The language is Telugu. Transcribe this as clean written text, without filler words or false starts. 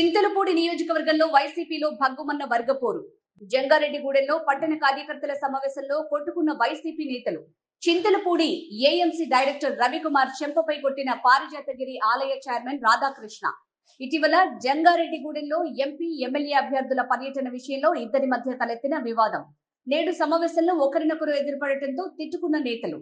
చింతలపూడి నియోజకవర్గంలో వైసీపీలో భగ్గుమన్న వర్గపోరు. జంగారెడ్డిగూడెంలో పట్టణ కార్యకర్తల సమావేశంలో కొట్టుకున్న వైసీపీ నేతలు. చింతలపూడి ఏఎంసీ డైరెక్టర్ రవికుమార్ చెంపపై కొట్టిన పారిజాతగిరి ఆలయ చైర్మన్ రాధాకృష్ణ. ఇటీవల జంగారెడ్డిగూడెంలో ఎంపీ ఎమ్మెల్యే అభ్యర్థుల పర్యటన విషయంలో ఇద్దరి మధ్య తలెత్తిన వివాదం. నేడు సమావేశంలో ఒకరినొకరు ఎదురుపడటంతో తిట్టుకున్న నేతలు.